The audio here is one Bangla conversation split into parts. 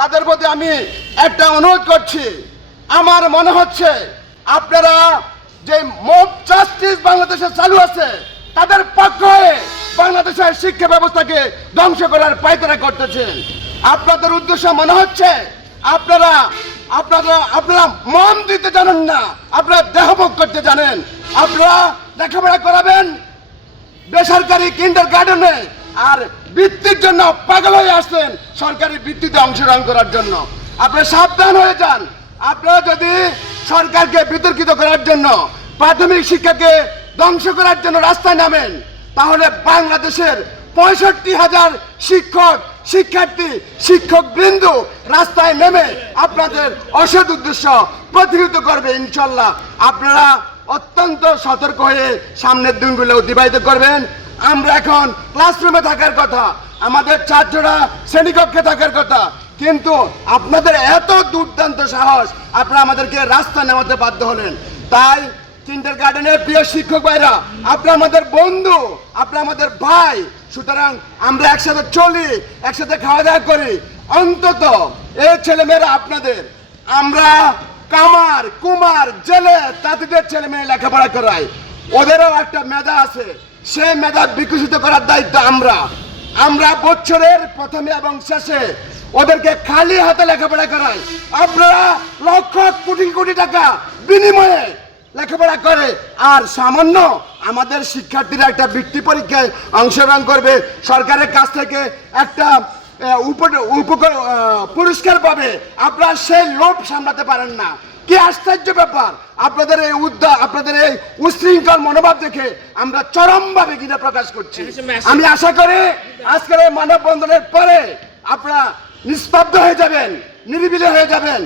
তাদের প্রতি আমি একটা অনুরোধ করছি। আমার মনে হচ্ছে আপনারা যে মব জাস্টিস বাংলাদেশে চালু আছে তাদের পক্ষ হয়ে বাংলাদেশের শিক্ষা ব্যবস্থাকে ধ্বংস করার পায়তারা করতেছেন। আপনাদের উদ্দেশ্য মনে হচ্ছে আপনারা আপনারা আপনারা মন দিতে জানেন না, আপনারা দেহভোগ করতে জানেন। আপনারা লেখাপড়া করাবেন বেসরকারি কিন্ডারগার্টেনে, আর বৃত্তির জন্য পাগল হয়ে আসছেন সরকারি বৃত্তিতে অংশগ্রহণ করার জন্য। আপনারা সাবধান হয়ে যান। আপনারা যদি সরকারকে বিতর্কিত করার জন্য, প্রাথমিক শিক্ষাকে ধ্বংস করার জন্য রাস্তায় নামেন, তাহলে বাংলাদেশের 65,000 শিক্ষক, শিক্ষার্থী, শিক্ষক বৃন্দ রাস্তায় নেমে আপনাদের অসৎ উদ্দেশ্য প্রতিহত করবে ইনশাল্লাহ। আপনারা অত্যন্ত সতর্ক হয়ে সামনের দিনগুলো অতিবাহিত করবেন। আমরা এখন ক্লাসরুমে থাকার কথা, আমাদের ছাত্ররা শ্রেণীকক্ষে থাকার কথা, কিন্তু আপনাদের এত দুর্দান্ত সাহস, আপনারা আমাদেরকে রাস্তা নেওয়াতে বাধ্য হলেন। তাই কিন্ডারগার্টেনের প্রিয় শিক্ষক ভাইরা, আপনারা আমাদের বন্ধু, আপনারা আমাদের ভাই, সুতরাং আমরা একসাথে চলি, একসাথে খাওয়া দাওয়া করি। অন্তত এই ছেলেমেয়েরা আপনাদের, আমরা কামার কুমার জেলে তাঁতিদের ছেলে মেয়ে লেখাপড়া করাই, ওদেরও একটা মেধা আছে, সেই মেধা বিকশিত করার দায়িত্ব আমরা বছরের প্রথমে এবং শেষে ওদেরকে খালি হাতে লেখাপড়া করাই। আপনারা লক্ষ কোটি কোটি টাকা বিনিময়ে লেখাপড়া করে, আর সামান্য আমাদের শিক্ষার্থীরা একটা বৃত্তি পরীক্ষায় অংশগ্রহণ করবে, সরকারের কাছ থেকে একটা পুরস্কার পাবে। আপনারা সেই লোভ সামলাতে পারেন না। কি আশ্চর্য ব্যাপার! আপনাদের এই আপনাদের এই উশৃঙ্খল মনোভাব দেখে আমরা চরমভাবে ঘৃণা প্রকাশ করছি। আমি আশা করি আজকের এই মানববন্ধনের পরে আপনারা নিস্তব্ধ হয়ে যাবেন, নিরিবিলি হয়ে যাবেন।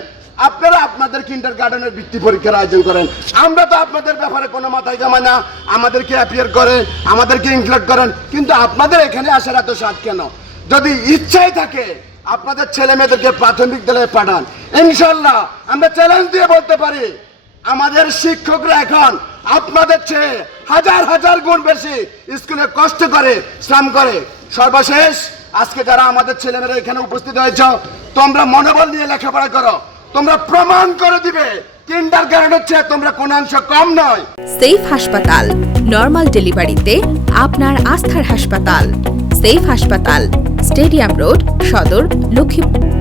আপনারা আপনাদের কিন্ডারগার্টেনের বৃত্তি পরীক্ষার আয়োজন করেন, আমরা তো আপনাদের ব্যাপারে কোনো মাথায় কামাই না। আমাদেরকে অ্যাপিয়ার করেন, আমাদেরকে ইনক্লুড করেন, কিন্তু আপনাদের এখানে আসার এত স্বাদ কেন? যদি ইচ্ছাই থাকে আপনাদের ছেলে মেয়েদেরকে প্রাথমিক বিদ্যালয়ে পাঠান। ইনশাল্লাহ আমরা চ্যালেঞ্জ দিয়ে বলতে পারি, আমাদের শিক্ষকরা এখন আপনাদের চেয়ে হাজার হাজার গুণ বেশি স্কুলে কষ্ট করে, শ্রম করে। সর্বশেষ, আজকে যারা আমাদের ছেলেমেয়েরা এখানে উপস্থিত হয়েছ, তোমরা মনোবল নিয়ে লেখাপড়া করো, তোমরা প্রমাণ করে দিবে কিন্ডারগার্টেনের চেয়ে তোমরা কোন অংশ কম নয়। সেফ হাসপাতাল, নরমাল ডেলিভারিতে আপনার আস্থার হাসপাতাল। সেফ হাসপাতাল, স্টেডিয়াম রোড, সদর, লক্ষ্মীপুর।